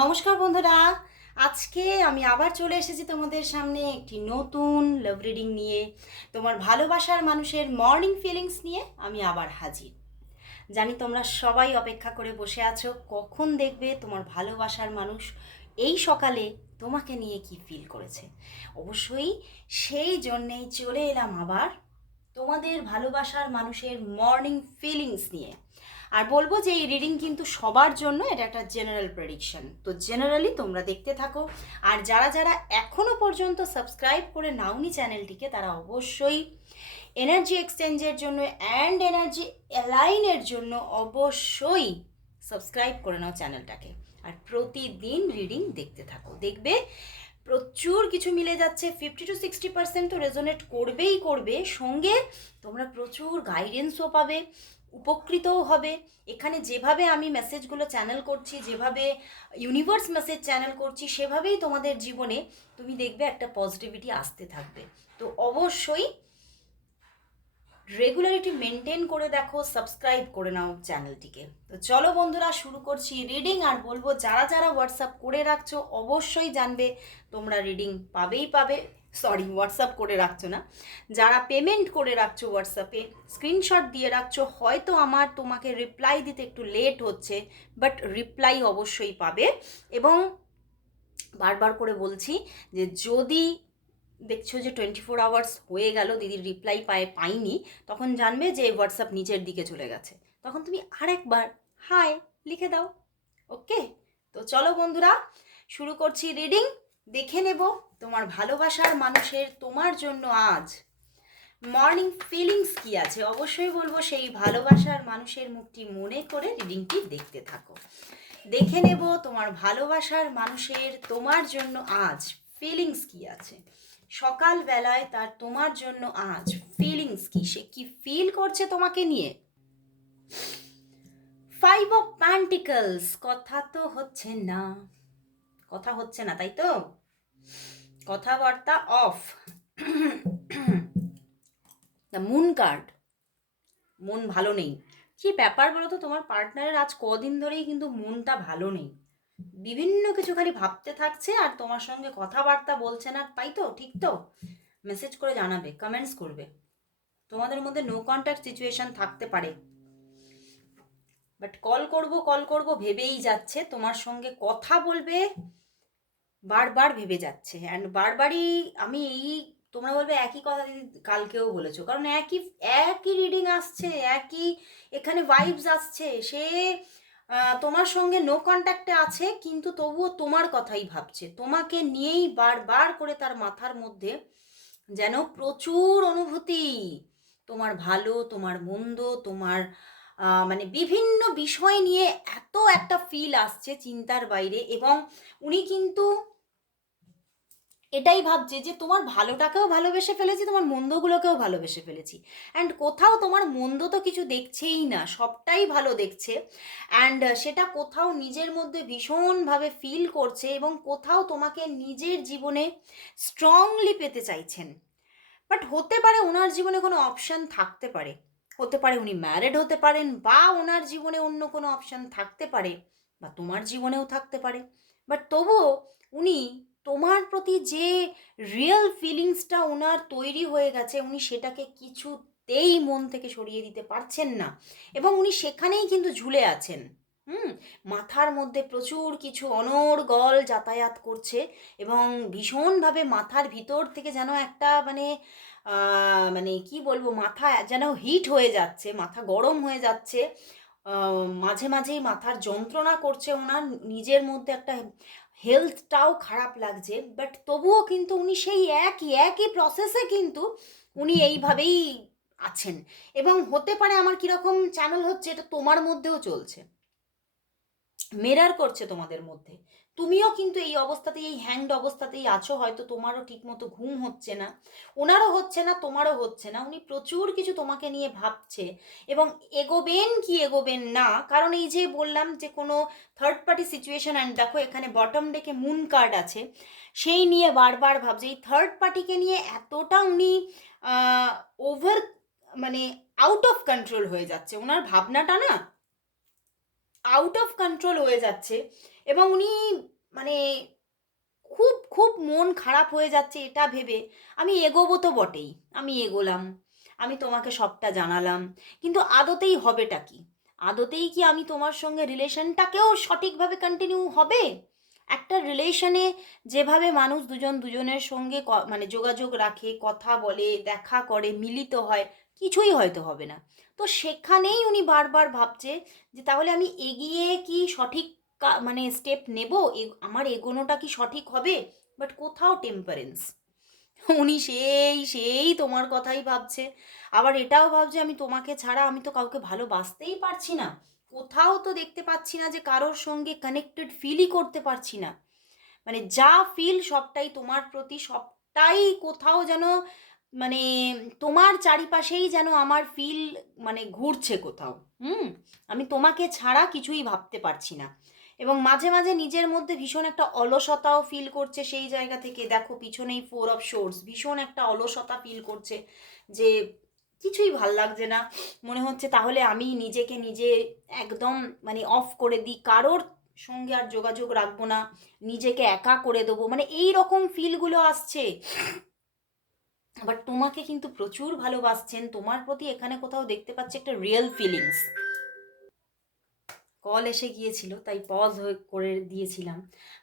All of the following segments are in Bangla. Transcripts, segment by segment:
নমস্কার বন্ধুরা। আজকে আমি আবার চলে এসেছি তোমাদের সামনে একটি নতুন লাভ রিডিং নিয়ে। তোমার ভালোবাসার মানুষের মর্নিং ফিলিংস নিয়ে আমি আবার হাজির। জানি তোমরা সবাই অপেক্ষা করে বসে আছো, কখন দেখবে তোমার ভালোবাসার মানুষ এই সকালে তোমাকে নিয়ে কি ফিল করেছে? অবশ্যই সেই জন্যেই চলে এলাম আবার তোমাদের ভালোবাসার মানুষের মর্নিং ফিলিংস নিয়ে। আর বলব যে এই রিডিং কিন্তু সবার জন্য এটা একটা জেনারেল প্রেডিকশন তো জেনারেলি তোমরা দেখতে থাকো। আর যারা যারা এখনও পর্যন্ত সাবস্ক্রাইব করে নাওনি চ্যানেলটিকে, তারা অবশ্যই এনার্জি এক্সচেঞ্জের জন্য অ্যান্ড এনার্জি অ্যালাইনের জন্য অবশ্যই সাবস্ক্রাইব করে নাও চ্যানেলটাকে। আর প্রতিদিন রিডিং দেখতে থাকো। দেখবে প্রচুর কিছু মিলে যাচ্ছে। ফিফটি টু সিক্সটি পার্সেন্ট তো রেজোনেট করবেই করবে। সঙ্গে তোমরা প্রচুর গাইডেন্সও পাবে। উপকৃতও হবে। এখানে যেভাবে আমি মেসেজগুলো চ্যানেল করছি, যেভাবে ইউনিভার্স মেসেজ চ্যানেল করছি, সেভাবেই তোমাদের জীবনে তুমি দেখবে একটা পজিটিভিটি আসতে থাকবে। তো অবশ্যই রেগুলারিটি মেনটেন করে দেখো সাবস্ক্রাইব করে নাও চ্যানেলটিকে তো চলো বন্ধুরা, শুরু করছি রিডিং আর বলব, যারা যারা হোয়াটসঅ্যাপ করে রাখছো, অবশ্যই জানবে, তোমরা রিডিং পাবেই পাবে। সরি হোয়াটসঅ্যাপ করে রাখছো না। যারা পেমেন্ট করে রাখছো হোয়াটসঅ্যাপে স্ক্রিনশট দিয়ে রাখছো, হয়তো আমার তোমাকে রিপ্লাই দিতে একটু লেট হচ্ছে বাট রিপ্লাই অবশ্যই পাবে। এবং বারবার করে বলছি যে, যদি দেখছ যে টোয়েন্টি ফোর আওয়ার্স হয়ে গেল, দিদির রিপ্লাই পায়, পাইনি, তখন জানবে যে হোয়াটসঅ্যাপ নিচের দিকে চলে গেছে। তখন তুমি আরেকবার হাই লিখে দাও। ওকে তো চলো বন্ধুরা, শুরু করছি রিডিং দেখে নেব তোমার ভালোবাসার মানুষের তোমার জন্য আজ। মর্নিং ফিলিংস কি আছে? অবশ্যই বলব সেই ভালোবাসার মানুষের মুখটি মনে করে রিডিংটি দেখতে থাকো। দেখে নেব তোমার ভালোবাসার মানুষের তোমার জন্য আজ ফিলিংস কি আছে? সকাল বেলায় তার তোমার জন্য আজ ফিলিংস কি? সে কি ফিল করছে তোমাকে নিয়ে? ফাইভ অফ প্যান্টিকলস কথা তো হচ্ছে না। কথা হচ্ছে না, তাই তো? কথাবার্তা অফ। মুন কার্ড মন ভালো নেই। কি ব্যাপার বলো তো তোমার পার্টনারের আজ কদিন ধরেই কিন্তু মনটা ভালো নেই। বিভিন্ন কিছু খালি ভাবতে থাকছে আর তোমার সঙ্গে কথাবার্তা বলছে না, তাই তো? ঠিক তো? মেসেজ করে জানাবে কমেন্টস করবে। তোমাদের মধ্যে নো কন্ট্যাক্ট সিচুয়েশন থাকতে পারে। বাট কল করব কল করব, ভেবেই যাচ্ছে। তোমার সঙ্গে কথা বলবে। বারবার ভেবে যাচ্ছে। অ্যান্ড বারবারই আমি এই, তোমরা বলবে একই কথা কালকেও বলেছ। কারণ একই একই রিডিং আসছে, একই এখানে ভাইবস আসছে। সে তোমার সঙ্গে নো কন্ট্যাক্টে আছে, কিন্তু তবুও তোমার কথাই ভাবছে। তোমাকে নিয়েই বারবার করে তার মাথার মধ্যে যেন প্রচুর অনুভূতি। তোমার ভালো, তোমার মন্দ, তোমার মানে বিভিন্ন বিষয় নিয়ে এত একটা ফিল আসছে চিন্তার বাইরে এবং উনি কিন্তু এটাই ভাবছে যে তোমার ভালোটাকেও ভালোবেসে ফেলেছি, তোমার মন্দগুলোকেও ভালোবেসে ফেলেছি। অ্যান্ড কোথাও তোমার মন্দ তো কিছু দেখছেই না, সবটাই ভালো দেখছে। অ্যান্ড সেটা কোথাও নিজের মধ্যে ভীষণভাবে ফিল করছে এবং কোথাও তোমাকে নিজের জীবনে স্ট্রংলি পেতে চাইছেন। বাট হতে পারে ওনার জীবনে কোনো অপশান থাকতে পারে। হতে পারে, উনি ম্যারেড হতে পারেন বা ওনার জীবনে অন্য কোনো অপশান থাকতে পারে বা তোমার জীবনেও থাকতে পারে। বাট তবুও উনি তোমার প্রতি যে রিয়েল ফিলিংসটা ওনার তৈরি হয়ে গেছে, উনি সেটাকে কিছুতেই মন থেকে সরিয়ে দিতে পারছেন না এবং উনি সেখানেই কিন্তু ঝুলে আছেন। হুম? মাথার মধ্যে প্রচুর কিছু অনর্গল যাতায়াত করছে এবং ভীষণভাবে মাথার ভিতর থেকে যেন একটা মানে মানে কি বলব, মাথা যেন হিট হয়ে যাচ্ছে, মাথা গরম হয়ে যাচ্ছে। মাঝে মাঝেই মাথার যন্ত্রণা করছে ওনার, নিজের মধ্যে একটা হেলথটাও খারাপ লাগছে। বাট তবুও কিন্তু উনি সেই একই একই প্রসেসে কিন্তু উনি এইভাবেই আছেন। এবং হতে পারে আমার কীরকম চ্যানেল হচ্ছে, এটা তোমার মধ্যেও চলছে। মেরার করছে তোমাদের মধ্যে। তুমিও কিন্তু এই অবস্থাতেই, এই হ্যাংড অবস্থাতেই আছো, হয়তো তোমারও ঠিকমতো ঘুম হচ্ছে না। ওনারও হচ্ছে না, তোমারও হচ্ছে না। উনি প্রচুর কিছু তোমাকে নিয়ে ভাবছে এবং এগোবেন কি এগোবেন না, কারণ এই যে বললাম যে কোনো থার্ড পার্টি সিচুয়েশন অ্যান্ড দেখো এখানে বটম ডেকে মুন কার্ড আছে, সেই নিয়ে বারবার ভাবছে। এই থার্ড পার্টিকে নিয়ে এতটা উনি ওভার মানে আউট অফ কন্ট্রোল হয়ে যাচ্ছে। ওনার ভাবনাটা না আউট অফ কন্ট্রোল হয়ে যাচ্ছে এবং উনি মানে খুব খুব মন খারাপ হয়ে যাচ্ছে এটা ভেবে। আমি এগোবো তো বটেই, আমি এগোলাম, আমি তোমাকে সবটা জানালাম, কিন্তু আদতেই হবেটা কি? আদতেই কি আমি তোমার সঙ্গে রিলেশনটাকেও সঠিকভাবে কন্টিনিউ হবে? একটা রিলেশনে যেভাবে মানুষ দুজন দুজনের সঙ্গে মানে যোগাযোগ রাখে, কথা বলে, দেখা করে, মিলিত হয় কিছুই হয়তো হবে না। তো সেখানেই উনি বারবার ভাবছে যে, তাহলে আমি এগিয়ে কি সঠিক মানে স্টেপ নেব? আমার এগোনোটা কি সঠিক হবে? বাট কোথাও টেম্পারেন্স উনি সেই সেই তোমার কথাই ভাবছে। আবার এটাও ভাবছে, আমি তোমাকে ছাড়া আমি তো কাউকে ভালোবাসতেই পারছি না। কোথাও তো দেখতে পাচ্ছি না যে, কারোর সঙ্গে কানেক্টেড ফিলই করতে পারছি না। মানে যা ফিল সবটাই তোমার প্রতি সবটাই কোথাও যেন মানে তোমার চারিপাশেই যেন আমার ফিল মানে ঘুরছে কোথাও। হুম? আমি তোমাকে ছাড়া কিছুই ভাবতে পারছি না। এবং মাঝে মাঝে নিজের মধ্যে ভীষণ একটা অলসতাও ফিল করছে সেই জায়গা থেকে। দেখো, পিছনেই ফোর অফ শোর্স ভীষণ একটা অলসতা ফিল করছে যে কিছুই ভালো লাগছে না। মনে হচ্ছে তাহলে আমি নিজেকে নিজে একদম মানে অফ করে দিই। কারোর সঙ্গে আর যোগাযোগ রাখব না। নিজেকে একা করে দেবো। মানে এই রকম ফিলগুলো আসছে। আবার তোমাকে কিন্তু প্রচুর ভালোবাসছেন, তোমার প্রতি এখানে কোথাও দেখতে পাচ্ছি একটা রিয়েল ফিলিংস কল এসে গিয়েছিল, তাই পজ করে দিয়েছিলাম।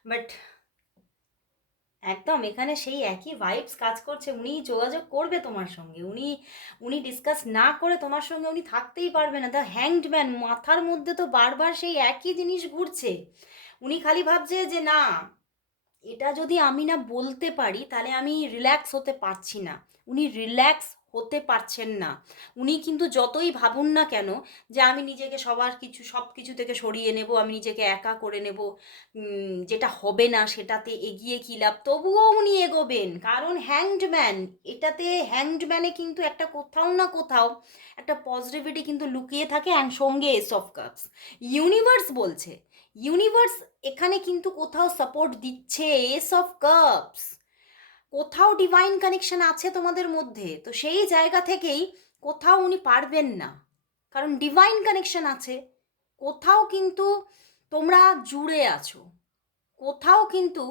বাট একদম এখানে সেই একই ভাইবস কাজ করছে, উনি যোগাযোগ করবে তোমার সঙ্গে, উনি উনি ডিসকাস না করে তোমার সঙ্গে উনি থাকতেই পারবে না। দ্য হ্যাংড ম্যান মাথার মধ্যে তো বারবার সেই একই জিনিস ঘুরছে। উনি খালি ভাবছে যে না এটা যদি আমি না বলতে পারি, তাহলে আমি রিল্যাক্স হতে পারছি না। উনি রিল্যাক্স হতে পারছেন না। উনি কিন্তু যতই ভাবুন না কেন যে আমি নিজেকে সবার কিছু, সব কিছু থেকে সরিয়ে নেব, আমি নিজেকে একা করে নেব যেটা হবে না সেটাতে এগিয়ে কি লাভ? তবুও উনি এগোবেন। কারণ হ্যাংডম্যান এটাতে হ্যাংডম্যানে কিন্তু একটা কোথাও না কোথাও একটা পজিটিভিটি কিন্তু লুকিয়ে থাকে অ্যান্ড সঙ্গে এস অফ কাপস ইউনিভার্স বলছে। ইউনিভার্স এখানে কিন্তু কোথাও সাপোর্ট দিচ্ছে এস অফ কাপস কোথাও ডিভাইন কানেকশন আছে তোমাদের মধ্যে, তো সেই জায়গা থেকেই কোথাও উনি পারবেন না। কারণ ডিভাইন কানেকশন আছে, কোথাও কিন্তু তোমরা জুড়ে আছো, কোথাও কিন্তু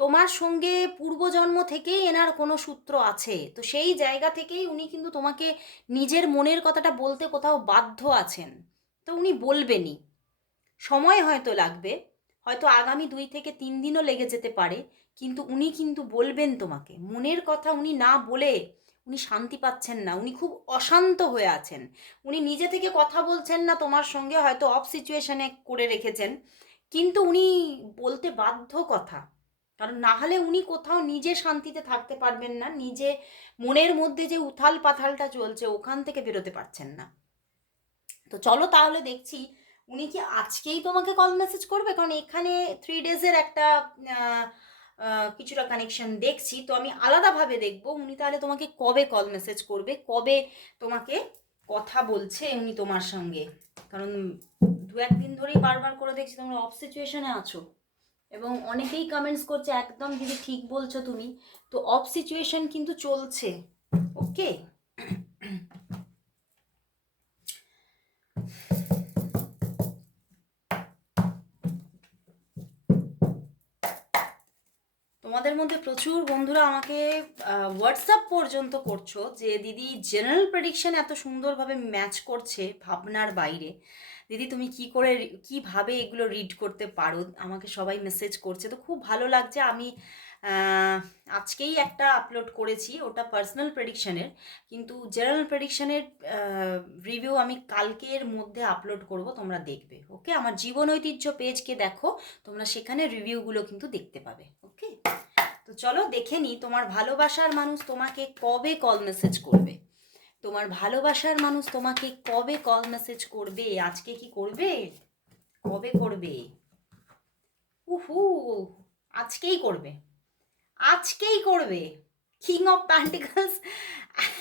তোমার সঙ্গে পূর্বজন্ম থেকেই এনার কোনো সূত্র আছে, তো সেই জায়গা থেকেই উনি কিন্তু তোমাকে নিজের মনের কথাটা বলতে কোথাও বাধ্য আছেন। তো উনি বলবেনই। সময় হয়তো লাগবে, হয়তো আগামী দুই থেকে তিন দিনও লেগে যেতে পারে, কিন্তু উনি কিন্তু বলবেন তোমাকে। মনের কথা উনি না বলে উনি শান্তি পাচ্ছেন না, উনি খুব অশান্ত হয়ে আছেন। উনি নিজে থেকে কথা বলছেন না তোমার সঙ্গে, হয়তো অফ সিচুয়েশনে করে রেখেছেন, কিন্তু উনি বলতে বাধ্য কথা। কারণ না হলে উনি কোথাও নিজে শান্তিতে থাকতে পারবেন না, নিজে মনের মধ্যে যে উথাল পাথালটা চলছে, ওখান থেকে বেরোতে পারছেন না। তো চলো তাহলে দেখছি উনি কি আজকেই তোমাকে কল মেসেজ করবে? কারণ এখানে থ্রি ডেজের একটা কিছুটা কানেকশন দেখছি। তো আমি আলাদাভাবে দেখব উনি তাহলে তোমাকে কবে কল মেসেজ করবে? কবে তোমাকে কথা বলছে উনি তোমার সঙ্গে? কারণ দু একদিন ধরেই বারবার করে দেখছি তোমরা অফ সিচুয়েশনে আছো। এবং অনেকেই কমেন্টস করছে, একদম দিদি ঠিক বলছো তুমি। তো অফ সিচুয়েশন কিন্তু চলছে। ওকে তোমাদের মধ্যে প্রচুর বন্ধুরা আমাকে হোয়াটসঅ্যাপ পর্যন্ত করছ যে, দিদি জেনারেল প্রেডিকশন এত সুন্দরভাবে ম্যাচ করছে ভাবনার বাইরে। দিদি, তুমি কি করে, কীভাবে এগুলো রিড করতে পারো? আমাকে সবাই মেসেজ করছে। তো খুব ভালো লাগছে। আমি আজকেই একটা আপলোড করেছি, ওটা পার্সোনাল প্রেডিকশানের কিন্তু জেনারেল প্রেডিকশনের রিভিউ আমি কালকের মধ্যে আপলোড করব, তোমরা দেখবে ওকে আমার জীবন ঐতিহ্য পেজকে দেখো, তোমরা সেখানে রিভিউগুলো কিন্তু দেখতে পাবে ওকে তো চলো দেখে নিই তোমার ভালোবাসার মানুষ তোমাকে কবে কল মেসেজ করবে? তোমার ভালোবাসার মানুষ তোমাকে কবে কল মেসেজ করবে? আজকে কি করবে? কবে করবে? উহু, আজকেই করবে। আজকেই করবে। King of pentacles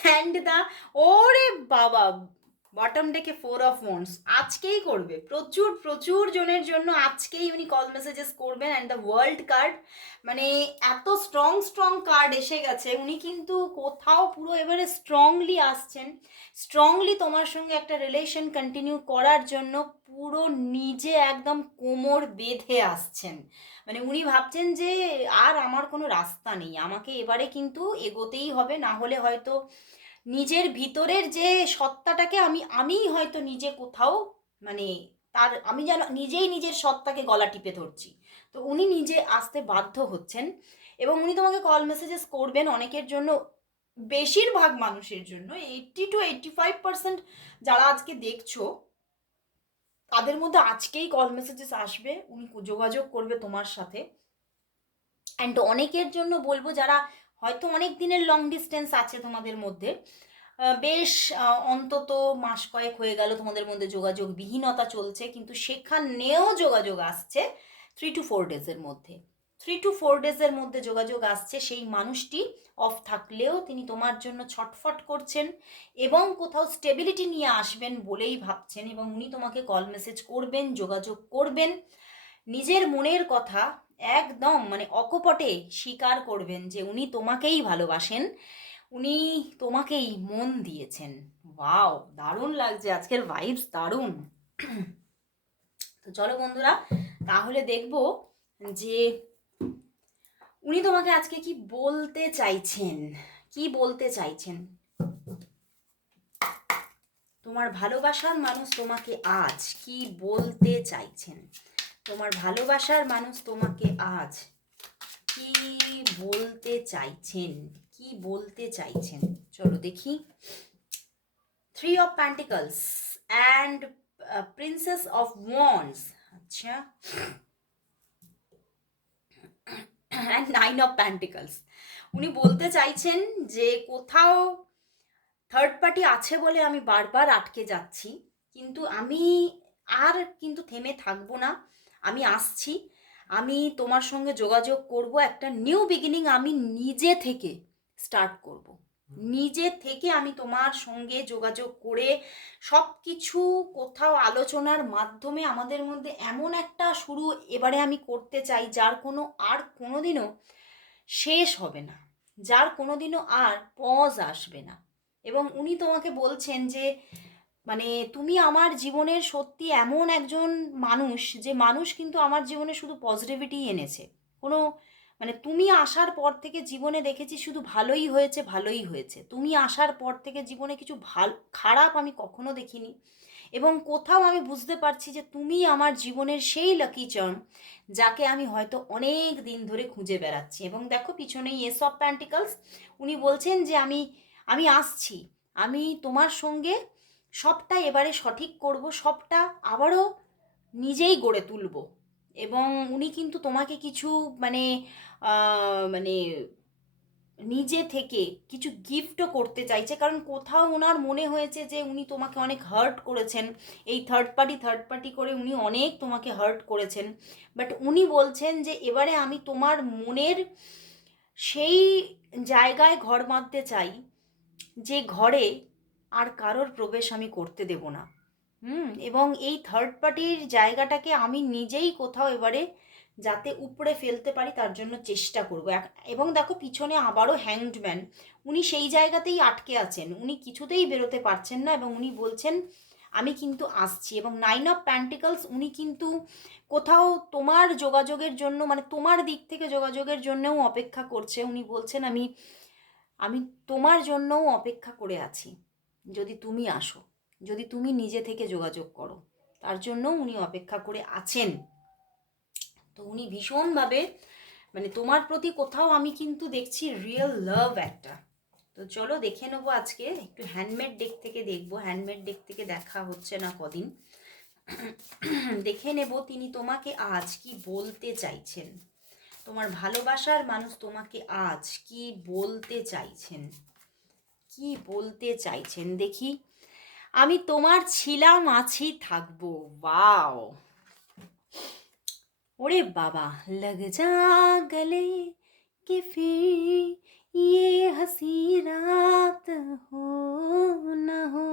and the ওরে বাবা বটম ডেকে ফোর অফ ওয়ান্স আজকেই করবে। প্রচুর প্রচুর জনের জন্য আজকেই উনি কল মেসেজেস করবেন অ্যান্ড দ্য ওয়ার্ল্ড কার্ড মানে এত স্ট্রং স্ট্রং কার্ড এসে গেছে, উনি কিন্তু কোথাও পুরো এবারে স্ট্রংলি আসছেন। স্ট্রংলি তোমার সঙ্গে একটা রিলেশন কন্টিনিউ করার জন্য পুরো নিজে একদম কোমর বেঁধে আসছেন। মানে উনি ভাবছেন যে আর আমার কোনো রাস্তা নেই, আমাকে এবারে কিন্তু এগোতেই হবে, না হলে হয়তো নিজের ভিতরের যে সত্তাটাকে আমি, আমিই হয়তো নিজে কোথাও মানে তার, আমি যেন নিজেই নিজের সত্তাকে গলা টিপে ধরছি। তো উনি নিজে আসতে বাধ্য হচ্ছেন এবং উনি তোমাকে কল মেসেজেস করবেন অনেকের জন্য, বেশিরভাগ মানুষের জন্য। Eighty two eighty five percent যারা আজকে দেখছ, তাদের মধ্যে আজকেই কল মেসেজেস আসবে, উনি যোগাযোগ করবে তোমার সাথে। অ্যান্ড অনেকের জন্য বলব যারা হয়তো অনেক দিনের লং ডিস্টেন্স আছে তোমাদের মধ্যে। বেশ অন্তত মাস কয়েক হয়ে গেল তোমাদের মধ্যে যোগাযোগ বিহীনতা চলছে, কিন্তু সেখানেও যোগাযোগ আসছে থ্রি টু ফোর ডেজের মধ্যে। থ্রি টু ফোর ডেজের মধ্যে যোগাযোগ আসছে, সেই মানুষটি অফ থাকলেও তিনি তোমার জন্য ছটফট করছেন এবং কোথাও স্টেবিলিটি নিয়ে আসবেন বলেই ভাবছেন এবং উনি তোমাকে কল মেসেজ করবেন, যোগাযোগ করবেন। নিজের মনের কথা একদম মানে অকপটে স্বীকার করবেন যে উনি তোমাকেই ভালোবাসেন, উনি তোমাকেই মন দিয়েছেন। ওয়াও, দারুণ লাগছে, আজকের ভাইবস দারুণ। তো চলো বন্ধুরা, তাহলে দেখব যে উনি তোমাকে আজকে কি বলতে চাইছেন? কি বলতে চাইছেন? তোমার ভালোবাসার মানুষ তোমাকে আজ কি বলতে চাইছেন? তোমার ভালোবাসার মানুষ তোমাকে আজ কি বলতে চাইছেন? কি বলতে চাইছেন? চলো দেখি। Three of pentacles and princess of wands আচ্ছা। অ্যান্ড নাইন অফ প্যান্টিকলস উনি বলতে চাইছেন যে কোথাও থার্ড পার্টি আছে বলে আমি বারবার আটকে যাচ্ছি, কিন্তু আমি আর কিন্তু থেমে থাকব না। আমি আসছি। আমি তোমার সঙ্গে যোগাযোগ করব। একটা নিউ বিগিনিং আমি নিজে থেকে স্টার্ট করব। নিজে থেকে আমি তোমার সঙ্গে যোগাযোগ করে সব কিছু কোথাও আলোচনার মাধ্যমে আমাদের মধ্যে এমন একটা শুরু এবারে আমি করতে চাই যার কোনো আর কোনোদিনও শেষ হবে না। যার কোনোদিনও আর পজ আসবে না। এবং উনি তোমাকে বলছেন যে মানে তুমি আমার জীবনের সত্যি এমন একজন মানুষ যে মানুষ কিন্তু আমার জীবনে শুধু পজিটিভিটি এনেছে। কোনো মানে তুমি আসার পর থেকে জীবনে দেখেছি শুধু ভালোই হয়েছে ভালোই হয়েছে। তুমি আসার পর থেকে জীবনে কিছু ভালো, খারাপ আমি কখনো দেখিনি এবং কোথাও আমি বুঝতে পারছি যে তুমি আমার জীবনের সেই লাকি চার্ম যাকে আমি হয়তো অনেক দিন ধরে খুঁজে বেড়াচ্ছি। এবং দেখো পিছনেই এস অফ প্যান্টিকালস উনি বলছেন যে আমি আমি আসছি, আমি তোমার সঙ্গে সবটা এবারে সঠিক করব, সবটা আবারও নিজেই গড়ে তুলব। এবং উনি কিন্তু তোমাকে কিছু মানে মানে নিজে থেকে কিছু গিফটও করতে চাইছে। কারণ কোথাও ওনার মনে হয়েছে যে উনি তোমাকে অনেক হার্ট করেছেন। এই থার্ড পার্টি থার্ড পার্টি করে উনি অনেক তোমাকে হার্ট করেছেন। বাট উনি বলছেন যে এবারে আমি তোমার মনের সেই জায়গায় ঘর বাঁধতে চাই, যে ঘরে আর কারোর প্রবেশ আমি করতে দেব না। হুম, এবং এই থার্ড পার্টির জায়গাটাকে আমি নিজেই কোথাও এবারে যাতে উপরে ফেলতে পারি, তার জন্য চেষ্টা করব। এবং দেখো পিছনে আবারও হ্যাংডম্যান উনি সেই জায়গাতেই আটকে আছেন। উনি কিছুতেই বেরোতে পারছেন না এবং উনি বলছেন, আমি কিন্তু আসছি। এবং নাইন অফ প্যান্টিকলস উনি কিন্তু কোথাও তোমার যোগাযোগের জন্য মানে তোমার দিক থেকে যোগাযোগের জন্যও অপেক্ষা করছে। উনি বলছেন, আমি আমি তোমার জন্যও অপেক্ষা করে আছি। যদি তুমি আসো, যদি তুমি নিজে থেকে যোগাযোগ করো, তার জন্য উনি অপেক্ষা করে আছেন। তো উনি ভীষণভাবে মানে তোমার প্রতি কোথাও আমি কিন্তু দেখছি রিয়েল লাভ একটা। তো চলো দেখে নেব আজকে, একটু হ্যান্ডমেড ডেক থেকে দেখব হ্যান্ডমেড ডেক থেকে দেখা হচ্ছে না কদিন। দেখে নেব তিনি তোমাকে আজ কি বলতে চাইছেন। তোমার ভালোবাসার মানুষ তোমাকে আজ কি বলতে চাইছেন? কি বলতে চাইছেন দেখি। আমি তোমার ছিলাম, আছি, থাকব। বাও ওরে বাবা, লগ যা গলে কে ফির ইয়ে হসি রাত হো না হো।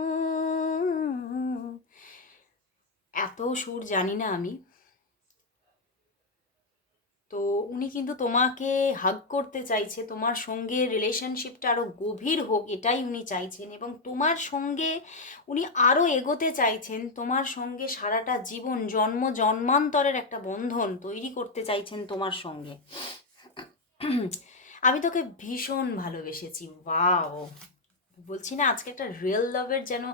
এত সুর জানি না আমি। তো উনি কিন্তু তোমাকে হাগ করতে চাইছে, তোমার সঙ্গে রিলেশনশিপটা আরও গভীর হোক, এটাই উনি চাইছেন। এবং তোমার সঙ্গে উনি আরও এগোতে চাইছেন, তোমার সঙ্গে সারাটা জীবন জন্ম জন্মান্তরের একটা বন্ধন তৈরি করতে চাইছেন তোমার সঙ্গে। আমি তোকে ভীষণ ভালোবেসেছি ওয়াও বলছি না, আজকে একটা রিয়েল লাভের যেন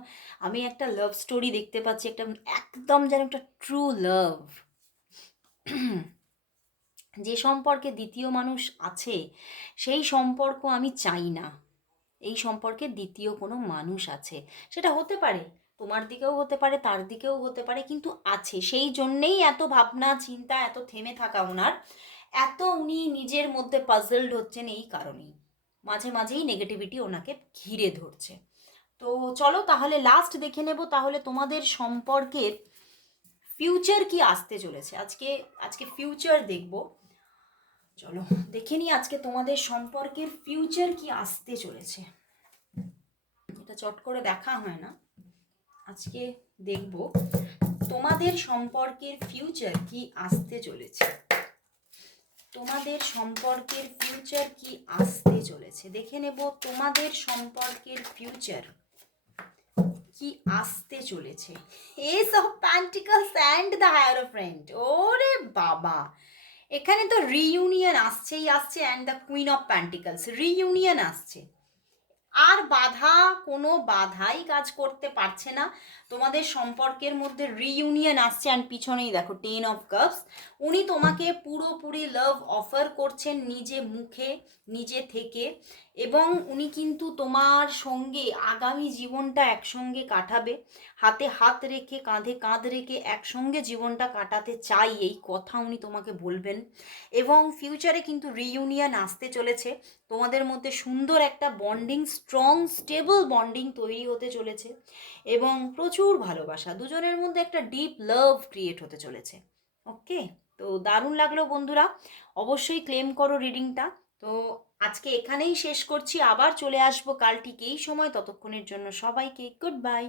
আমি একটা লাভ স্টোরি দেখতে পাচ্ছি, একটা একদম যেন একটা ট্রু লাভ যে সম্পর্কে দ্বিতীয় মানুষ আছে, সেই সম্পর্ক আমি চাই না। এই সম্পর্কে দ্বিতীয় কোনো মানুষ আছে। সেটা হতে পারে, তোমার দিকেও হতে পারে, তার দিকেও হতে পারে, কিন্তু আছে। সেই জন্যেই এত ভাবনা, চিন্তা, এত থেমে থাকা ওনার। এত উনি নিজের মধ্যে পাজলড হচ্ছেন এই কারণেই। মাঝে মাঝেই নেগেটিভিটি ওনাকে ঘিরে ধরছে। তো চলো তাহলে লাস্ট দেখে নেব, তাহলে তোমাদের সম্পর্কের ফিউচার কি আসতে চলেছে। আজকে আজকে ফিউচার দেখব। চলো, দেখে নিই আজকে তোমাদের সম্পর্কের ফিউচার কি আসতে চলেছে। এটা চট করে দেখা হয় না। আজকে দেখব তোমাদের সম্পর্কের ফিউচার কি আসতে চলেছে। তোমাদের সম্পর্কের ফিউচার কি আসতে চলেছে। দেখে নেব তোমাদের সম্পর্কের ফিউচার কি আসতে চলেছে। Ace of pentacles and the hierophant ওরে বাবা! এখানে তো রিইউনিয়ন আসছেই আসছে and the queen of pentacles reunion আসছে। আর বাধা, কোনো বাধাই কাজ করতে পারছে না। তোমাদের সম্পর্কের মধ্যে রিইউনিয়ন আসছে অ্যান্ড পিছনেই দেখো টেন অফ কাপস উনি তোমাকে পুরোপুরি লাভ অফার করছেন নিজে মুখে, নিজে থেকে। এবং উনি কিন্তু তোমার সঙ্গে আগামী জীবনটা একসঙ্গে কাটাবে। হাতে হাত রেখে, কাঁধে কাঁধ রেখে একসঙ্গে জীবনটা কাটাতে চাই এই কথা উনি তোমাকে বলবেন। এবং ফিউচারে কিন্তু রিইউনিয়ন আসতে চলেছে। তোমাদের মধ্যে সুন্দর একটা বন্ডিং স্ট্রং স্টেবল বন্ডিং তৈরি হতে চলেছে। এবং প্রচুর ভালোবাসা। দুজনের মধ্যে একটা ডিপ লাভ ক্রিয়েট হতে চলেছে। ওকে তো দারুণ লাগল বন্ধুরা। অবশ্যই ক্লেম করো রিডিংটা তো আজকে এখানেই শেষ করছি। আবার চলে আসব কাল ঠিক এই সময়। ততক্ষণের জন্য সবাইকে গুড বাই